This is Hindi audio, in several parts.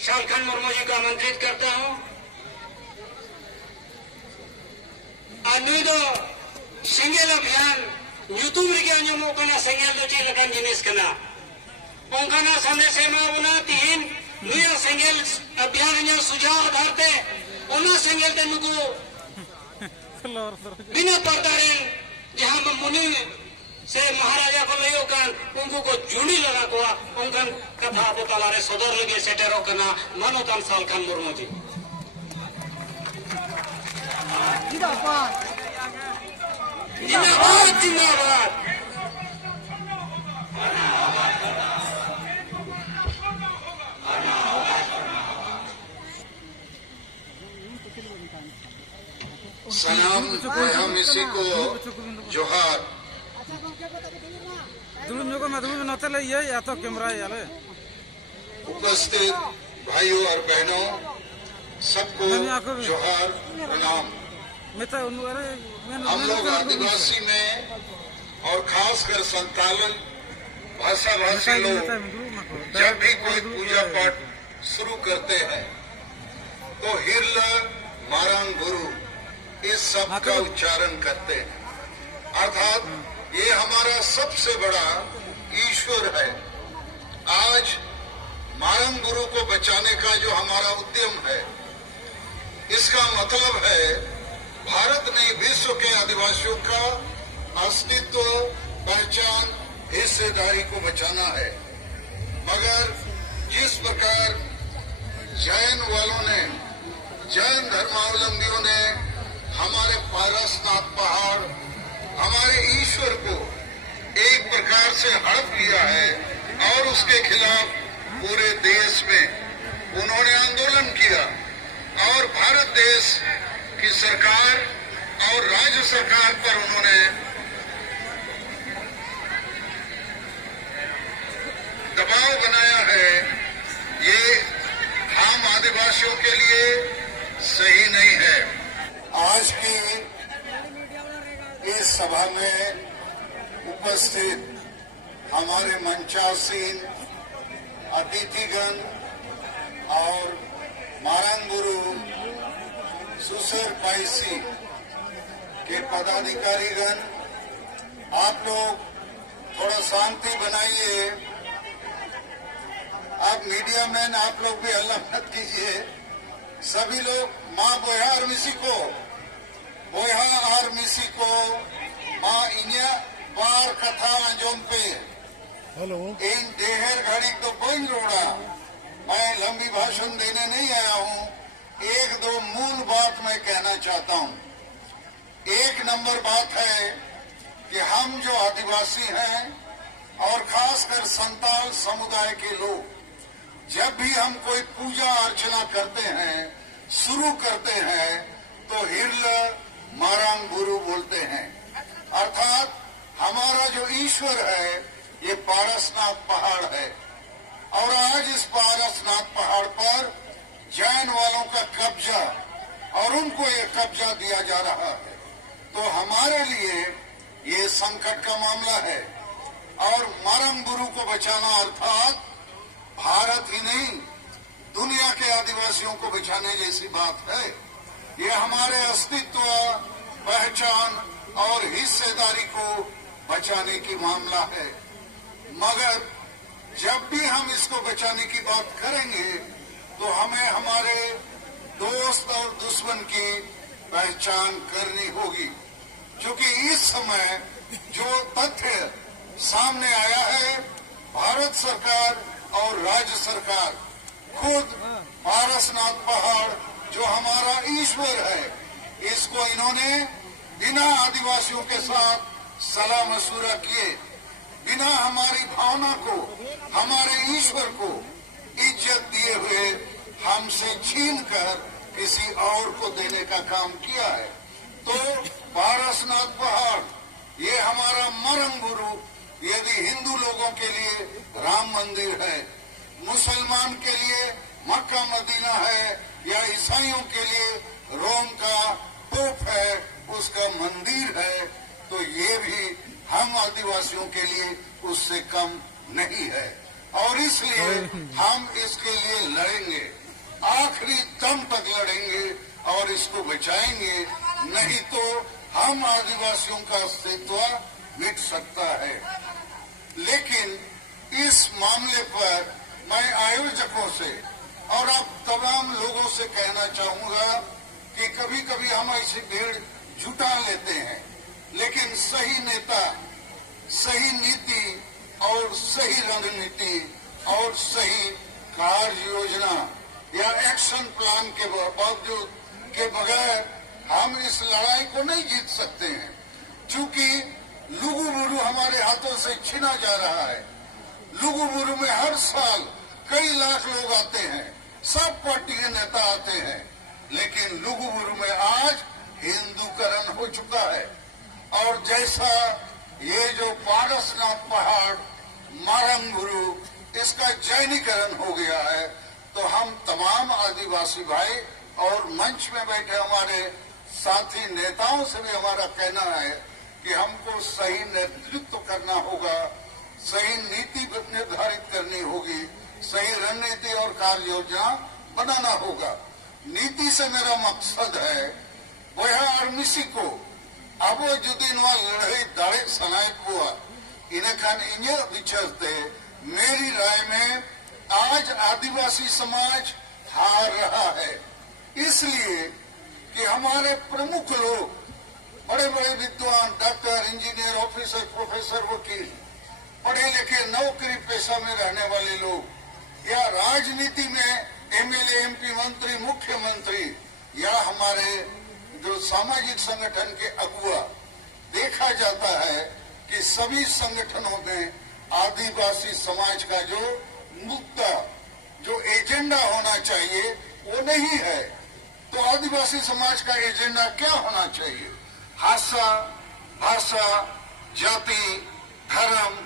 शालखन मुर्मू जी को आमंत्रित करता हूं। नुई दो सेंगेल अभियान ᱧᱩᱛᱩᱢ ᱨᱮᱜᱮ ᱟᱸᱡᱚᱢᱚᱜ ᱠᱟᱱᱟ ᱥᱮᱸᱜᱮᱞ ᱫᱚ ᱪᱮᱫ ᱞᱮᱠᱟᱱ ᱡᱤᱱᱤᱥ ᱠᱟᱱᱟ। ᱚᱱᱠᱟᱱᱟᱜ ᱥᱟᱸᱫᱮᱥ ᱮ ᱮᱢᱟ ᱵᱚᱱᱟ ᱛᱤᱦᱤᱧ ᱱᱩᱭᱟᱜ ᱥᱮᱸᱜᱮᱞ ᱚᱵᱷᱤᱭᱟᱱ ᱨᱮᱭᱟᱜ ᱥᱩᱡᱷᱟᱹᱣ ᱟᱫᱷᱟᱨ ᱛᱮ ᱚᱱᱟ ᱥᱮᱸᱜᱮᱞ ᱛᱮ ᱱᱩᱠᱩ बिना पर्दा जहां मुनि से महाराजा को लयो कान उनको को जुड़ी लगा को उनकन कथा अब तलारे सदर लगे सेटेरो कना मानोतान शालखन मुर्मू जी जिंदाबाद जिंदाबाद जिंदाबाद। सलाम हम इसी को जोहार। उपस्थित भाइयों और बहनों सबको जोहार प्रणाम। हम लोग आदिवासी में और खासकर संतालन भाषा भाषी लोग जब भी कोई पूजा पाठ शुरू करते हैं तो हिरल मारांग गुरु इस सब का उच्चारण करते हैं, अर्थात ये हमारा सबसे बड़ा ईश्वर है। आज मारंग गुरु को बचाने का जो हमारा उद्यम है, इसका मतलब है भारत ने विश्व के आदिवासियों का अस्तित्व, पहचान, हिस्सेदारी को बचाना है। मगर जिस प्रकार जैन वालों ने, जैन धर्मावलंबियों ने हमारे पारसनाथ पहाड़, हमारे ईश्वर को एक प्रकार से हड़प लिया है और उसके खिलाफ पूरे देश में उन्होंने आंदोलन किया और भारत देश की सरकार और राज्य सरकार पर उन्होंने दबाव बनाया है। ये हम आदिवासियों के लिए सही नहीं है। आज की इस सभा में उपस्थित हमारे मंचासीन अतिथिगण और मारंग गुरु सुसर पाइसी के पदाधिकारीगण, आप लोग थोड़ा शांति बनाइए। आप मीडिया मैन, आप लोग भी हल्ला मत कीजिए। सभी लोग माँ बोया आर्मिसी को माँ इन्या बार कथा अंजोम पे इन देहर घड़ी तो बन रोड़ा। मैं लंबी भाषण देने नहीं आया हूँ, एक दो मूल बात मैं कहना चाहता हूँ। एक नंबर बात है कि हम जो आदिवासी हैं और खासकर संताल समुदाय के लोग, जब भी हम कोई पूजा अर्चना करते हैं, शुरू करते हैं, तो हिरल मारांग गुरु बोलते हैं। अर्थात हमारा जो ईश्वर है ये पारसनाथ पहाड़ है और आज इस पारसनाथ पहाड़ पर जैन वालों का कब्जा और उनको ये कब्जा दिया जा रहा है। तो हमारे लिए ये संकट का मामला है और मारंग गुरु को बचाना अर्थात भारत ही नहीं दुनिया के आदिवासियों को बचाने जैसी बात है। ये हमारे अस्तित्व, पहचान और हिस्सेदारी को बचाने की मामला है। मगर जब भी हम इसको बचाने की बात करेंगे तो हमें हमारे दोस्त और दुश्मन की पहचान करनी होगी, क्योंकि इस समय जो तथ्य सामने आया है, भारत सरकार और राज्य सरकार खुद पारसनाथ पहाड़ जो हमारा ईश्वर है, इसको इन्होंने बिना आदिवासियों के साथ सलाह मशूरा किए, बिना हमारी भावना को, हमारे ईश्वर को इज्जत दिए हुए हमसे छीनकर किसी और को देने का काम किया है। तो पारसनाथ पहाड़ ये हमारा मारंग गुरु यदि हिंदू लोगों के लिए राम मंदिर है, मुसलमान के लिए मक्का मदीना है, या ईसाइयों के लिए रोम का पोप है, उसका मंदिर है, तो ये भी हम आदिवासियों के लिए उससे कम नहीं है। और इसलिए हम इसके लिए लड़ेंगे, आखिरी दम तक लड़ेंगे और इसको बचाएंगे, नहीं तो हम आदिवासियों का अस्तित्व मिट सकता है। लेकिन इस मामले पर मैं आयोजकों से और अब तमाम लोगों से कहना चाहूंगा कि कभी कभी हम ऐसी भीड़ जुटा लेते हैं, लेकिन सही नेता, सही नीति और सही रणनीति और सही कार्य योजना या एक्शन प्लान के बावजूद के बगैर हम इस लड़ाई को नहीं जीत सकते हैं, क्योंकि लुगुबुरु हमारे हाथों से छीना जा रहा है। लुगुबुरु में हर साल कई लाख लोग आते हैं, सब पार्टी के नेता आते हैं, लेकिन लुगुबुरु में आज हिंदूकरण हो चुका है। और जैसा ये जो पारसनाथ पहाड़ मारंगुरु, इसका जैनीकरण हो गया है, तो हम तमाम आदिवासी भाई और मंच में बैठे हमारे साथी नेताओं से भी हमारा कहना है कि हमको सही नेतृत्व करना होगा, सही नीति निर्धारित करनी होगी, सही रणनीति और कार्य योजना बनाना होगा। नीति से मेरा मकसद है बोया और मिसी को अब जुदी लड़ाई दाड़े सनायत हुआ इनखान इन विचारते मेरी राय में आज आदिवासी समाज हार रहा है, इसलिए कि हमारे प्रमुख लोग, बड़े बड़े विद्वान, डॉक्टर, इंजीनियर, ऑफिसर, प्रोफेसर, वकील, पढ़े लिखे नौकरी पेशा में रहने वाले लोग या राजनीति में एमएलए, एमपी, मंत्री, मुख्यमंत्री या हमारे जो सामाजिक संगठन के अगुआ, देखा जाता है कि सभी संगठनों में आदिवासी समाज का जो मुद्दा, जो एजेंडा होना चाहिए वो नहीं है। तो आदिवासी समाज का एजेंडा क्या होना चाहिए? भाषा, जाति, धर्म,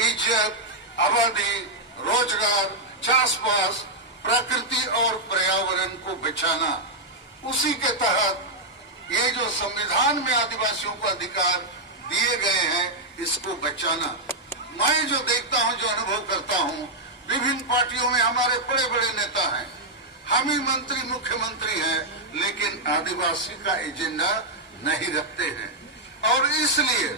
इज्जत, आबादी, रोजगार, चासपास, प्रकृति और पर्यावरण को बचाना। उसी के तहत ये जो संविधान में आदिवासियों को अधिकार दिए गए हैं, इसको बचाना। मैं जो देखता हूं, जो अनुभव करता हूं, विभिन्न पार्टियों में हमारे बड़े बड़े नेता हैं, हम ही मंत्री, मुख्यमंत्री हैं, लेकिन आदिवासी का एजेंडा नहीं रखते हैं। और इसलिए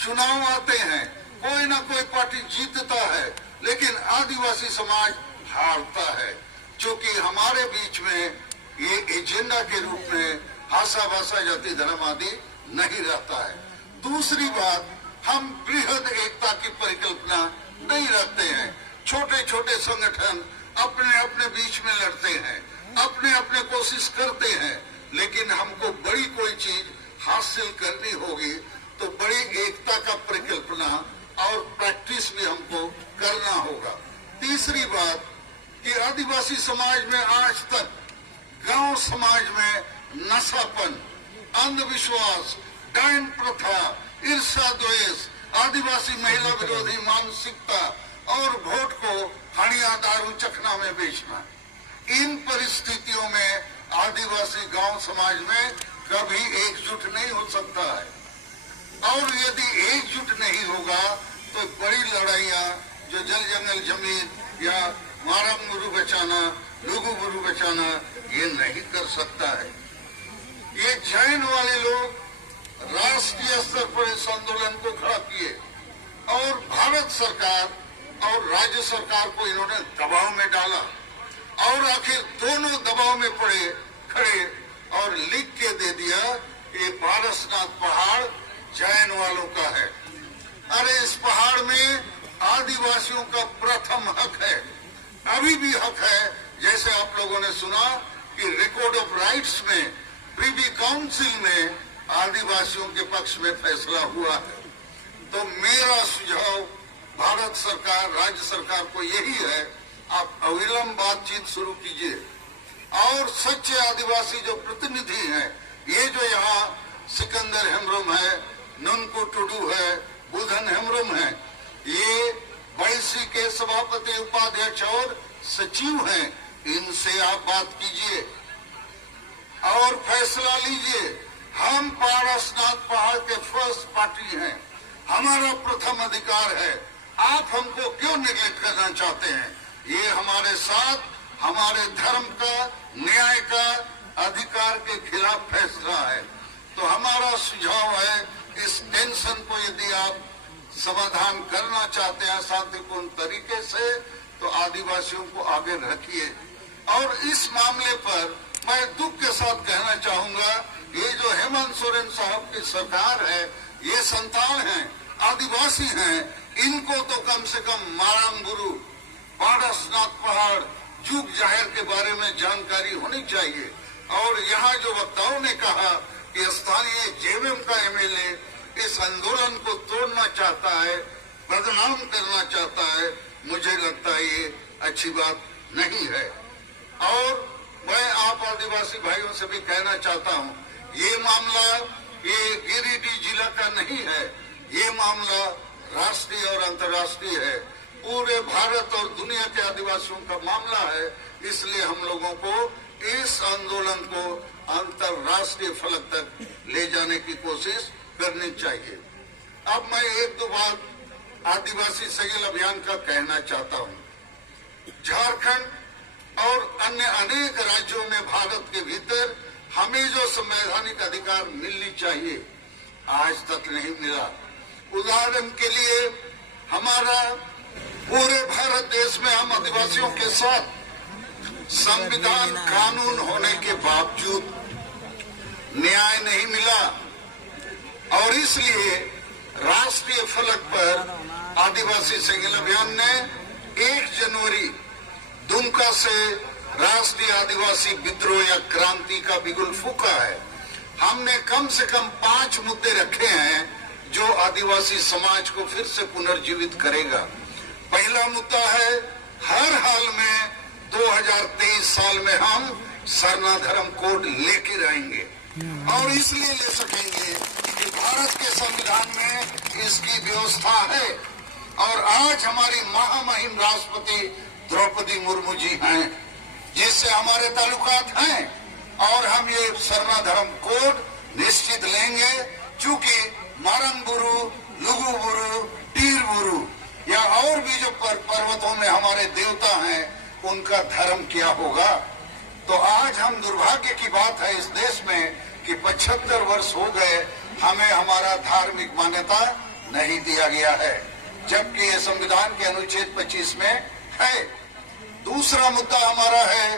चुनाव आते हैं, कोई ना कोई पार्टी जीतता है, लेकिन आदिवासी समाज हारता है, क्योंकि हमारे बीच में ये एजेंडा के रूप में भाषा, जाति, धर्म आदि नहीं रहता है। दूसरी बात, हम बृहद एकता की परिकल्पना नहीं रखते हैं। छोटे छोटे संगठन अपने अपने बीच में लड़ते हैं, अपने अपने कोशिश करते हैं, लेकिन हमको बड़ी कोई चीज हासिल करनी होगी तो बड़ी एकता का परिकल्पना और प्रैक्टिस भी हमको करना होगा। तीसरी बात कि आदिवासी समाज में आज तक, गांव समाज में नशापन, अंधविश्वास, डायन प्रथा, ईर्ष्या, द्वेष, आदिवासी महिला विरोधी मानसिकता और वोट को हड़िया, दारू, चखना में बेचना, इन परिस्थितियों में आदिवासी गांव समाज में कभी एकजुट नहीं हो सकता है। और यदि एकजुट नहीं होगा तो बड़ी लड़ाइयां, जो जल जंगल जमीन या मारंगुरु बचाना, लुगुबुरु बचाना, ये नहीं कर सकता है। ये जैन वाले लोग राष्ट्रीय स्तर पर इस आंदोलन को खड़ा किए और भारत सरकार और राज्य सरकार को इन्होंने दबाव में डाला और आखिर दोनों दबाव में पड़े खड़े और लिख के दे दिया कि पारसनाथ पहाड़ जैन वालों का है। अरे इस पहाड़ में आदिवासियों का प्रथम हक है, अभी भी हक है। जैसे आप लोगों ने सुना कि रिकॉर्ड ऑफ राइट्स में प्रीवी काउंसिल में आदिवासियों के पक्ष में फैसला हुआ है। तो मेरा सुझाव भारत सरकार, राज्य सरकार को यही है, आप अविलंब बातचीत शुरू कीजिए और सच्चे आदिवासी जो प्रतिनिधि हैं, ये जो यहाँ सिकंदर हेम्ब्रोम है, नुनको टुडू है, बुधन हेम्ब्रोम है, ये बैसी के सभापति, उपाध्यक्ष और सचिव हैं, इनसे आप बात कीजिए और फैसला लीजिए। हम पारसनाथ पहाड़ के फर्स्ट पार्टी हैं, हमारा प्रथम अधिकार है आप हमको क्यों निगलेक्ट करना चाहते हैं? ये हमारे साथ हमारे धर्म का, न्याय का, अधिकार के खिलाफ फैसला है। तो हमारा सुझाव है, इस टेंशन को यदि आप समाधान करना चाहते हैं शांतिपूर्ण तरीके से, तो आदिवासियों को आगे रखिए। और इस मामले पर मैं दुख के साथ कहना चाहूंगा, ये जो हेमंत सोरेन साहब की सरकार है, ये संतान हैं, आदिवासी हैं, इनको तो कम से कम मारंग गुरु, पारसनाथ पहाड़, जुग जाहिर के बारे में जानकारी होनी चाहिए। और यहाँ जो वक्ताओं ने कहा कि स्थानीय जेवीएम का एमएलए इस आंदोलन को तोड़ना चाहता है, बदनाम करना चाहता है, मुझे लगता है ये अच्छी बात नहीं है। और मैं आप आदिवासी भाइयों से भी कहना चाहता हूँ, ये मामला ये गिरिडीह जिला का नहीं है, ये मामला राष्ट्रीय और अंतर्राष्ट्रीय है, पूरे भारत और दुनिया के आदिवासियों का मामला है। इसलिए हम लोगों को इस आंदोलन को अंतर्राष्ट्रीय फलक तक ले जाने की कोशिश करनी चाहिए। अब मैं एक दो बात आदिवासी सगेल अभियान का कहना चाहता हूँ। झारखंड और अन्य अनेक राज्यों में भारत के भीतर हमें जो संवैधानिक अधिकार मिलनी चाहिए, आज तक नहीं मिला। उदाहरण के लिए हमारा पूरे भारत देश में हम आदिवासियों के साथ संविधान कानून होने के बावजूद न्याय नहीं मिला। और इसलिए राष्ट्रीय फलक पर आदिवासी सगेल अभियान ने 1 जनवरी दुमका से राष्ट्रीय आदिवासी विद्रोह या क्रांति का बिगुल फूंका है। हमने कम से कम 5 मुद्दे रखे हैं जो आदिवासी समाज को फिर से पुनर्जीवित करेगा। पहला मुद्दा है, हर हाल में 2023 साल में हम सरना धर्म कोड लेकर आएंगे। और इसलिए ले सकेंगे कि भारत के संविधान में इसकी व्यवस्था है। और आज हमारी महामहिम राष्ट्रपति द्रौपदी मुर्मू जी हैं, जिससे हमारे ताल्लुकात हैं। और हम ये सरना धर्म कोड निश्चित लेंगे, चूंकि मारंग गुरु, लुगु गुरु, टीर गुरु या और भी जो पर्वतों में हमारे देवता हैं, उनका धर्म क्या होगा। तो आज हम दुर्भाग्य की बात है इस देश में कि 75 वर्ष हो गए हमें हमारा धार्मिक मान्यता नहीं दिया गया है, जबकि ये संविधान के अनुच्छेद 25 में है। दूसरा मुद्दा हमारा है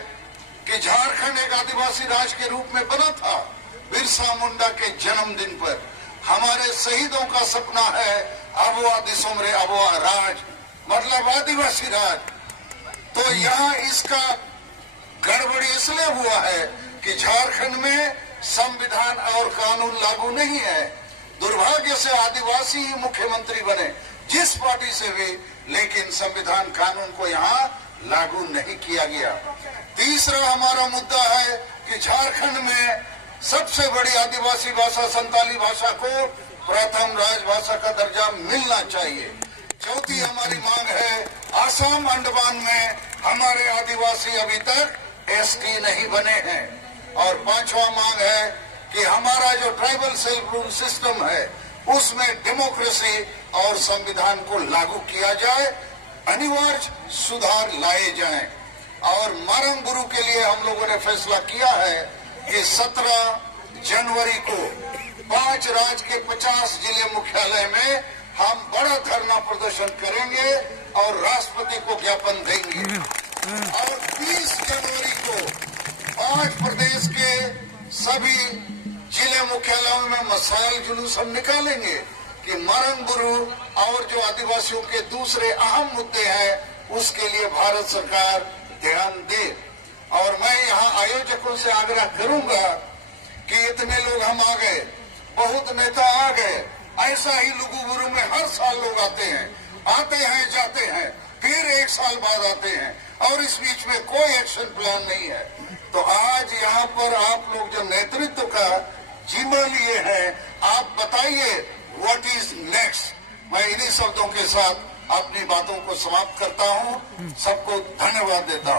कि झारखंड एक आदिवासी राज्य के रूप में बना था बिरसा मुंडा के जन्मदिन पर। हमारे शहीदों का सपना है अबुआ दिसोमरे अबुआ राज, मतलब आदिवासी राज। तो यहाँ इसका गड़बड़ी इसलिए हुआ है कि झारखंड में संविधान और कानून लागू नहीं है। दुर्भाग्य से आदिवासी ही मुख्यमंत्री बने, जिस पार्टी से भी, लेकिन संविधान कानून को यहाँ लागू नहीं किया गया। तीसरा हमारा मुद्दा है कि झारखंड में सबसे बड़ी आदिवासी भाषा संताली भाषा को प्रथम राजभाषा का दर्जा मिलना चाहिए। चौथी हमारी मांग है, असम अंडमान में हमारे आदिवासी अभी तक एसटी नहीं बने हैं। और पांचवा मांग है कि हमारा जो ट्राइबल सेल्फ रूल सिस्टम है उसमें डेमोक्रेसी और संविधान को लागू किया जाए, अनिवार्य सुधार लाए जाएं। और मारंग गुरु के लिए हम लोगों ने फैसला किया है कि 17 जनवरी को 5 राज्य के 50 जिले मुख्यालय में हम बड़ा धरना प्रदर्शन करेंगे और राष्ट्रपति को ज्ञापन देंगे। और 20 जनवरी को 5 प्रदेश के सभी जिले मुख्यालयों में मसाइल जुलूस हम निकालेंगे कि मारंग गुरु और जो आदिवासियों के दूसरे अहम मुद्दे हैं उसके लिए भारत सरकार ध्यान दे। और मैं यहाँ आयोजकों से आग्रह करूंगा कि इतने लोग हम आ गए, बहुत नेता आ गए, ऐसा ही लुगु गुरु में हर साल लोग आते हैं जाते हैं, फिर 1 साल बाद आते हैं और इस बीच में कोई एक्शन प्लान नहीं है। तो आज यहाँ पर आप लोग जो नेतृत्व का जिम्मा लिए हैं, आप बताइए व्हाट इज नेक्स्ट। मैं इन्हीं शब्दों के साथ अपनी बातों को समाप्त करता हूँ। सबको धन्यवाद देता हूँ।